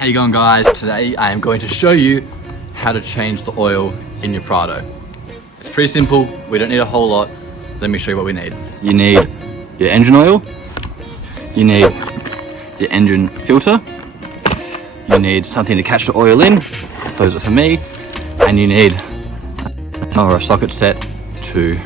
How you going, guys? Today I am going to show you how to change the oil in your Prado. It's pretty simple, we don't need a whole lot. Let me show you what we need. You need your engine oil, you need your engine filter, you need something to catch the oil in, those are for me, and you need a socket set to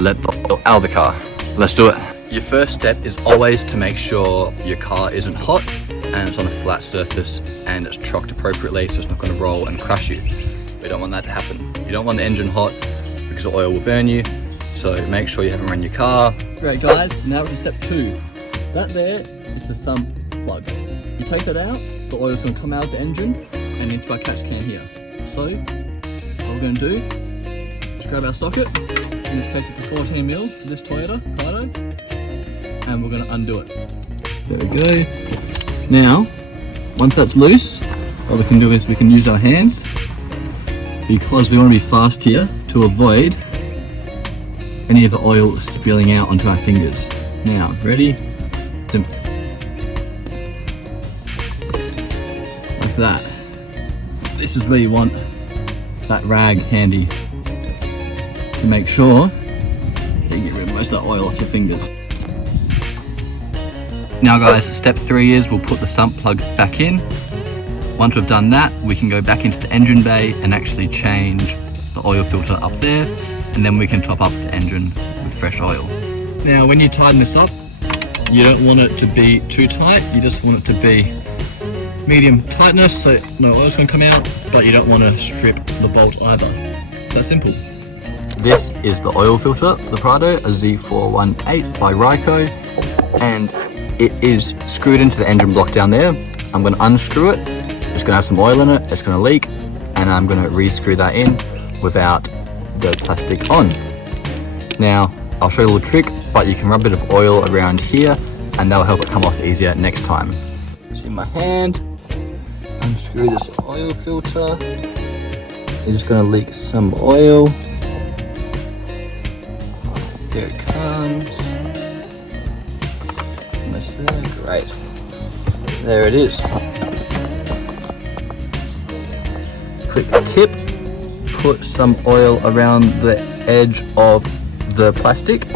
let the oil out of the car. Let's do it. Your first step is always to make sure your car isn't hot and it's on a flat surface and it's chocked appropriately so it's not going to roll and crush you. We don't want that to happen. You don't want the engine hot because the oil will burn you, so make sure you haven't run your car. Great guys, now we're to step 2. That there is the sump plug. You take that out, the oil is going to come out of the engine and into our catch can here. So what we're going to do is grab our socket, in this case it's a 14mm for this Toyota Prado, and we're going to undo it. There we go. Now, once that's loose, what we can do is we can use our hands because we want to be fast here to avoid any of the oil spilling out onto our fingers. Now, ready? Like that. This is where you want that rag handy to make sure you get rid of most of the oil off your fingers. Now guys, step 3 is we'll put the sump plug back in. Once we've done that, we can go back into the engine bay and actually change the oil filter up there, and then we can top up the engine with fresh oil. Now when you tighten this up, you don't want it to be too tight, you just want it to be medium tightness so no oil's going to come out, but you don't want to strip the bolt either. It's that simple. This is the oil filter for the Prado, a Z418 by Ryco, and it is screwed into the engine block down there. I'm going to unscrew it, it's going to have some oil in it, it's going to leak, and I'm going to re-screw that in without the plastic on. Now, I'll show you a little trick, but you can rub a bit of oil around here and that'll help it come off easier next time. See my hand, unscrew this oil filter, it's just going to leak some oil. There it comes. Almost there, great. There it is. Quick tip, put some oil around the edge of the plastic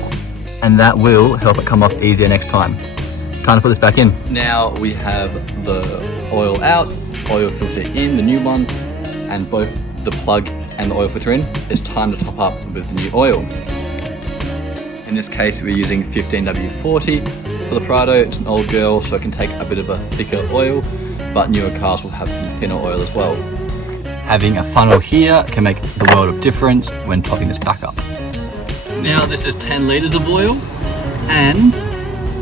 and that will help it come off easier next time. Time to put this back in. Now we have the oil out, oil filter in, the new one, and both the plug and the oil filter in. It's time to top up with the new oil. In this case, we're using 15W40 for the Prado. It's an old girl, so it can take a bit of a thicker oil, but newer cars will have some thinner oil as well. Having a funnel here can make the world of difference when topping this back up. Now this is 10 litres of oil, and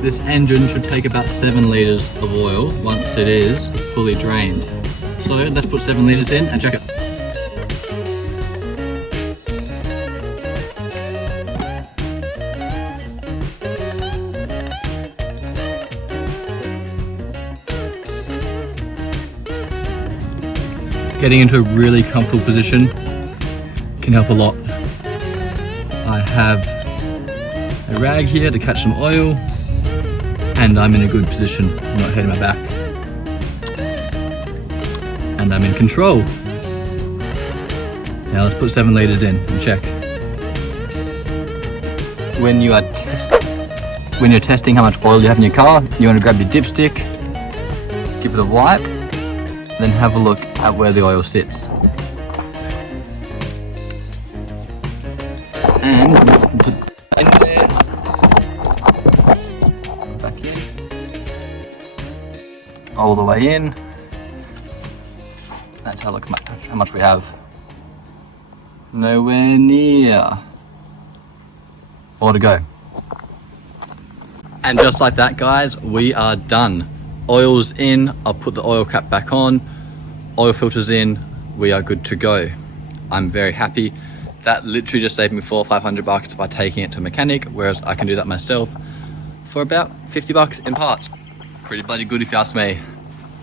this engine should take about 7 litres of oil once it is fully drained. So let's put 7 litres in and check it. Getting into a really comfortable position can help a lot. I have a rag here to catch some oil, and I'm in a good position, I'm not hurting my back. And I'm in control. Now let's put 7 litres in and check. When you're testing how much oil you have in your car, you want to grab your dipstick, give it a wipe, then have a look at where the oil sits. And put it in there, back in, all the way in. That's how much we have. Nowhere near. More to go. And just like that, guys, we are done. Oil's in, I'll put the oil cap back on, oil filter's in, we are good to go. I'm very happy. That literally just saved me $400 or $500 by taking it to a mechanic, whereas I can do that myself for about $50 in parts. Pretty bloody good if you ask me.